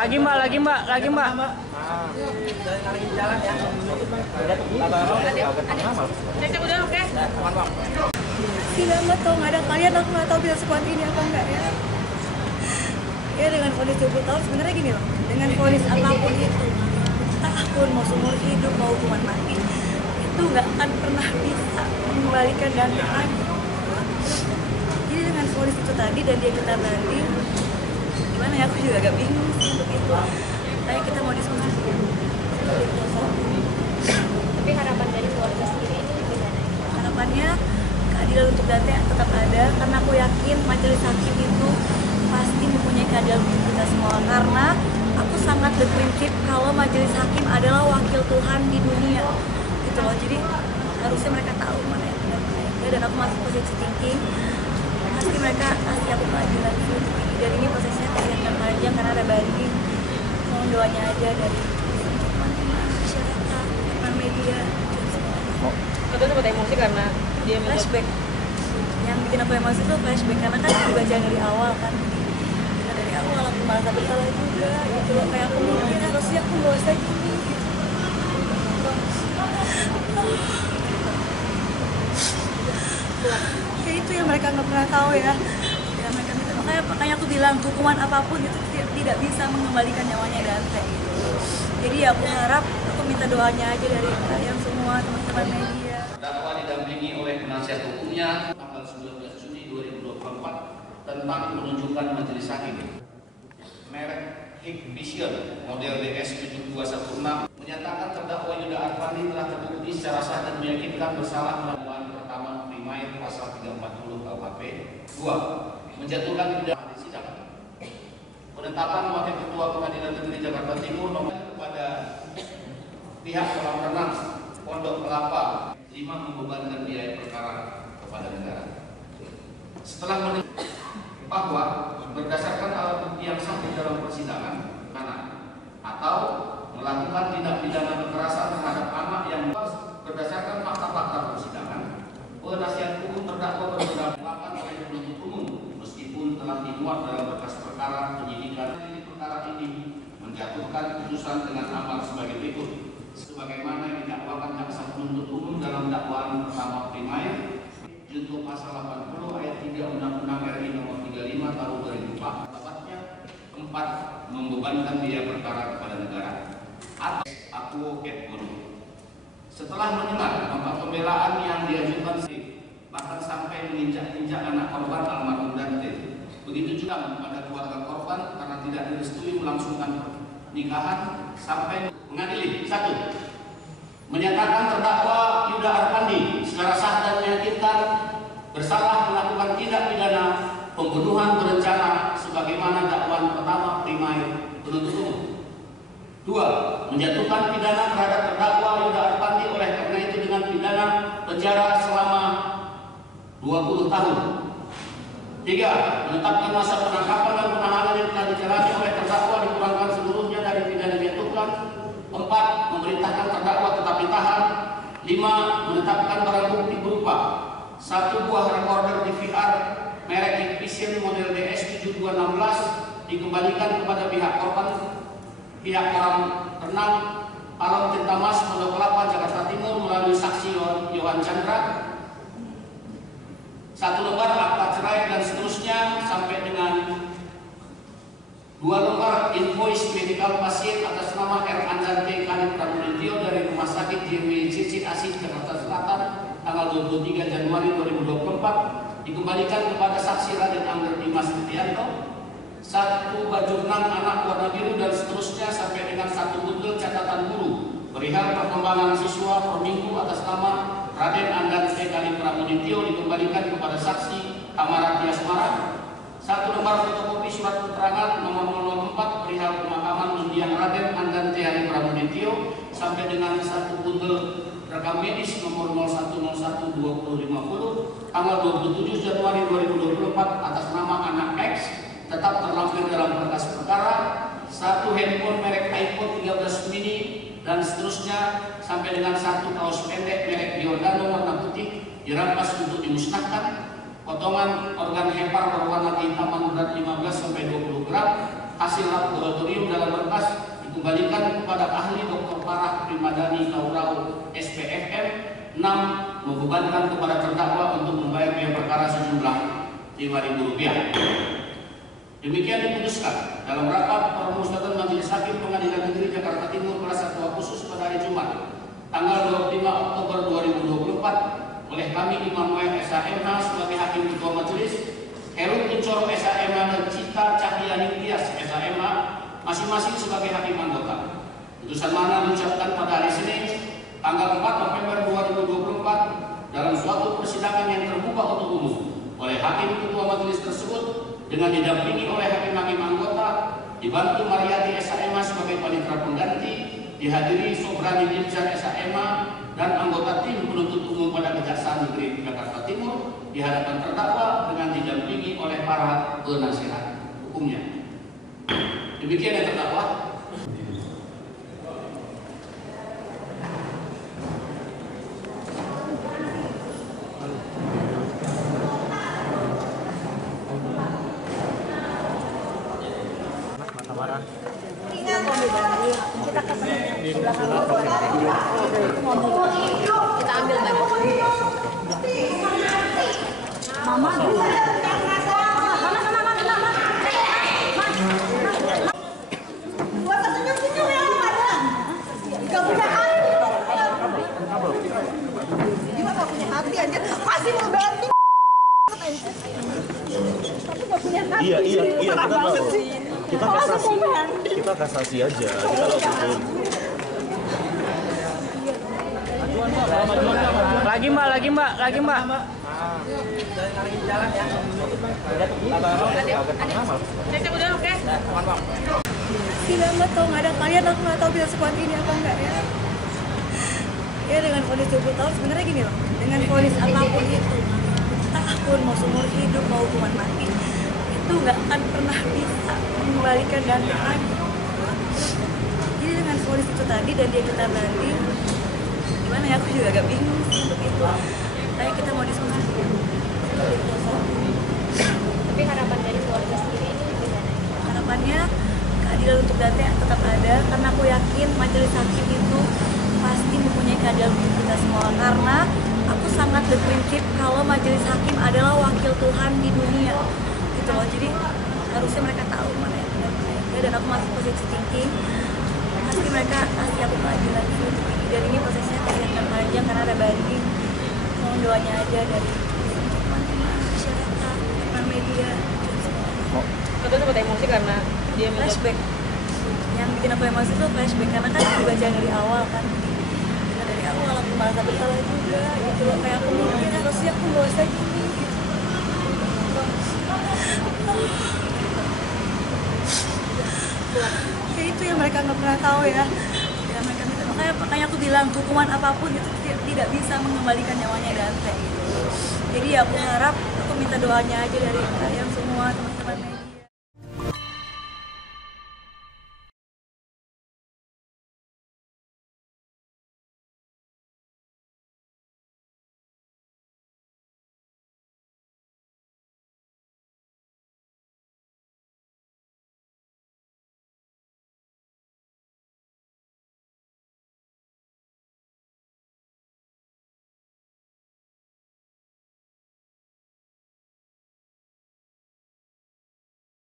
Lagi mbak. Gila mbak, tau nggak ada kalian, aku nggak tahu bisa sekuat ini apa enggak ya. Ya dengan vonis 20 tahun sebenarnya gini loh, dengan vonis apapun itu, tahun mau seumur hidup mau hukuman mati, itu nggak akan pernah bisa mengembalikan Dante lagi. Jadi dengan vonis itu tadi dan dia kita banding, gimana ya, aku juga agak bingung sih untuk itu. Kayak kita mau diskusi. Tapi harapan dari keluarga sendiri itu gimana? Harapannya keadilan untuk Dante tetap ada, karena aku yakin majelis hakim itu pasti mempunyai keadilan untuk kita semua, karena aku sangat berprinsip kalau majelis hakim adalah wakil Tuhan di dunia gitu loh. Jadi harusnya mereka tahu mana yang benar mana yang enggak, dan aku masih positive thinking pasti mereka kasih aku keadilan untuk ini, dan ini prosesnya pasti akan panjang karena ada banding. Mohon doanya aja dari teman-teman masyarakat, teman media dan semua. Atau sempat emosi karena dia Flashback yang bikin aku emosi itu flashback, karena kan dibaca dari awal kan. Nah, dari awal aku merasa bersalah juga gitu loh, kayak aku mikir harusnya aku gak usah gini gitu. Ya itu yang mereka nggak pernah tahu ya. Ya mereka makanya aku bilang hukuman apapun itu tidak bisa mengembalikan nyawanya Dante gitu. Jadi ya aku harap, aku minta doanya aja dari kalian semua, teman-teman media. Terdakwa didampingi oleh penasihat hukumnya tanggal 19 Juni 2024 tentang penunjukan majelis hakim. Merek Hikvision model DS 7216 menyatakan terdakwa Yuda Arpandi telah terbukti secara sah dan meyakinkan bersalah melakukan pertama primair pasal 340 KUHP. 2. Menjatuhkan pidana di sidang. Penetapan Wakil Ketua Pengadilan Negeri Jakarta Timur nomor kepada pihak kolam renang Pondok Kelapa. 5. Membebankan biaya perkara kepada negara. Setelah menentukan bahwa berdasarkan alat bukti yang sah di dalam persidangan, atau melakukan tindak pidana kekerasan terhadap anak yang berdasarkan fakta-fakta persidangan, penasihat hukum terdakwa berpendapat oleh penuntut umum meskipun telah dimuat dalam berkas perkara penyidikan di perkara ini menjatuhkan putusan dengan amar sebagai berikut. Sebagaimana yang didakwakan jaksa penuntut umum dalam dakwaan pertama primair junto pasal 80 ayat 3 Undang-Undang RI nomor 35 tahun 2004. Tepatnya 4. Membebankan biaya perkara kepada negara. Atau advokat guru. Setelah mendengar dampak pembelaan yang diajukan bahkan sampai menginjak-injak anak korban almarhum Dante. Begitu juga pada keluarga korban karena tidak direstui melangsungkan pernikahan sampai mengadili. 1. Menyatakan terdakwa Yuda Arpandi secara sah dan meyakinkan bersalah melakukan tindak pidana pembunuhan berencana sebagaimana dakwaan pertama primair penuntut umum. 2. Menjatuhkan pidana terhadap terdakwa Yuda Arpandi oleh karena itu dengan pidana penjara selama 20 tahun. 3. Menetapkan masa penangkapan dan penahanan yang telah dijalani oleh terdakwa dikurangkan seluruhnya dari pidana dijatuhkan. 4. Memerintahkan terdakwa tetap ditahan. 5. Menetapkan barang bukti berupa 1 buah recorder DVR merek Hikvision model DS 7216 dikembalikan kepada pihak korban, pihak kolam renang Alam Tirtamas Pondok Kelapa Jakarta Timur melalui saksi Yohan Chandra. 1 lembar akta cerai dan seterusnya sampai dengan 2 lembar invoice medikal pasien atas nama R. Andante Khalid Pramudityo dari Rumah Sakit JWCC Asih Jakarta Selatan tanggal 23 Januari 2024 dikembalikan kepada saksi Raden Angger Dimas Setianto. 1 baju renang anak warna biru dan seterusnya sampai dengan 1 bundel catatan guru perihal perkembangan siswa per minggu atas nama Raden Andante Khalid Pramudityo dikembalikan kepada saksi Amara Tiasmara. 1 lembar fotokopi surat keterangan nomor 004 perihal pemakaman mendiang Raden Andante Khalid Pramudityo sampai dengan 1 bundel rekam medis nomor 0101-2050 tanggal 27 Januari 2024 atas nama anak X tetap terlampir dalam berkas perkara. 1 handphone merek iPhone 13 mini dan seterusnya sampai dengan 1 kaos pendek merek Giordano warna putih dirampas untuk dimusnahkan. Potongan organ hepar berwarna kehitaman berat 15-20 gram. hasil laboratorium dalam berkas dikembalikan kepada ahli Dr. Farah Primadani Naurau SPFM. 6. Membebankan kepada terdakwa untuk membayar biaya perkara sejumlah Rp5.000. Demikian diputuskan dalam rapat permusyawaratan Majelis Hakim Pengadilan Negeri Jakarta Timur kelas 1 khusus pada hari Jumat tanggal 25 Oktober 2024 oleh kami Immanuel SHMH sebagai Hakim Ketua Majelis, Heru Kuncoro SHMH dan Cita Cahyani Tias SHMH masing-masing sebagai hakim anggota. Putusan mana diucapkan pada hari Senin tanggal 4 November 2024 dalam suatu persidangan yang terbuka untuk umum oleh Hakim Ketua Majelis tersebut dengan didampingi oleh hakim-hakim anggota, dibantu Mariati SHMH sebagai panitera pengganti, dihadiri Sobrani Dinjar SHMH dan anggota tim penuntut umum pada Kejaksaan Negeri Jakarta Timur di hadapan terdakwa dengan didampingi oleh para penasihat hukumnya. Demikian yang terdakwa. Kita ambil nggak? Mama dulu. Buat senyum-senyum ya Mama. Gak punya hati. Gimana gak punya hati aja? Masih mau ganti. Tapi gak punya hati. Iya, kita kasasi aja, kita lakukan. Lagi mbak. Gila mbak, tau nggak ada kalian, aku nggak tahu bisa sekuat ini apa enggak ya. Ya dengan vonis 20 tahun sebenarnya gini loh, dengan vonis apapun itu, tahun mau seumur hidup mau hukuman mati, itu nggak akan pernah bisa mengembalikan Dante lagi. Jadi dengan vonis itu tadi dan dia kita banding, gimana ya, aku juga agak bingung sih untuk itu. Kayak kita mau diskusi dulu. Tapi harapan dari keluarga sendiri ini gimana? Harapannya keadilan untuk Dante tetap ada, karena aku yakin majelis hakim itu pasti mempunyai keadilan untuk kita semua, karena aku sangat berprinsip kalau majelis hakim adalah wakil Tuhan di dunia gitu loh. Jadi harusnya mereka tahu mana yang benar mana yang enggak, dan aku masih positive thinking pasti mereka kasih aku keadilan sih untuk ini, dan ini prosesnya pasti akan panjang karena ada banding. Mohon doanya aja dari teman-teman masyarakat, teman media dan semua. Kita sempat emosi karena dia Flashback yang bikin aku emosi itu flashback, karena kan aku baca dari awal kan, nah, dari awal aku merasa bersalah juga gitu loh, kayak aku mikir harusnya aku gak usah gini gitu. Kayak itu yang mereka nggak pernah tahu ya, mereka minta, makanya aku bilang hukuman apapun itu tidak bisa mengembalikan nyawanya Dante gitu. Jadi ya aku harap, aku minta doanya aja dari kalian semua teman-teman.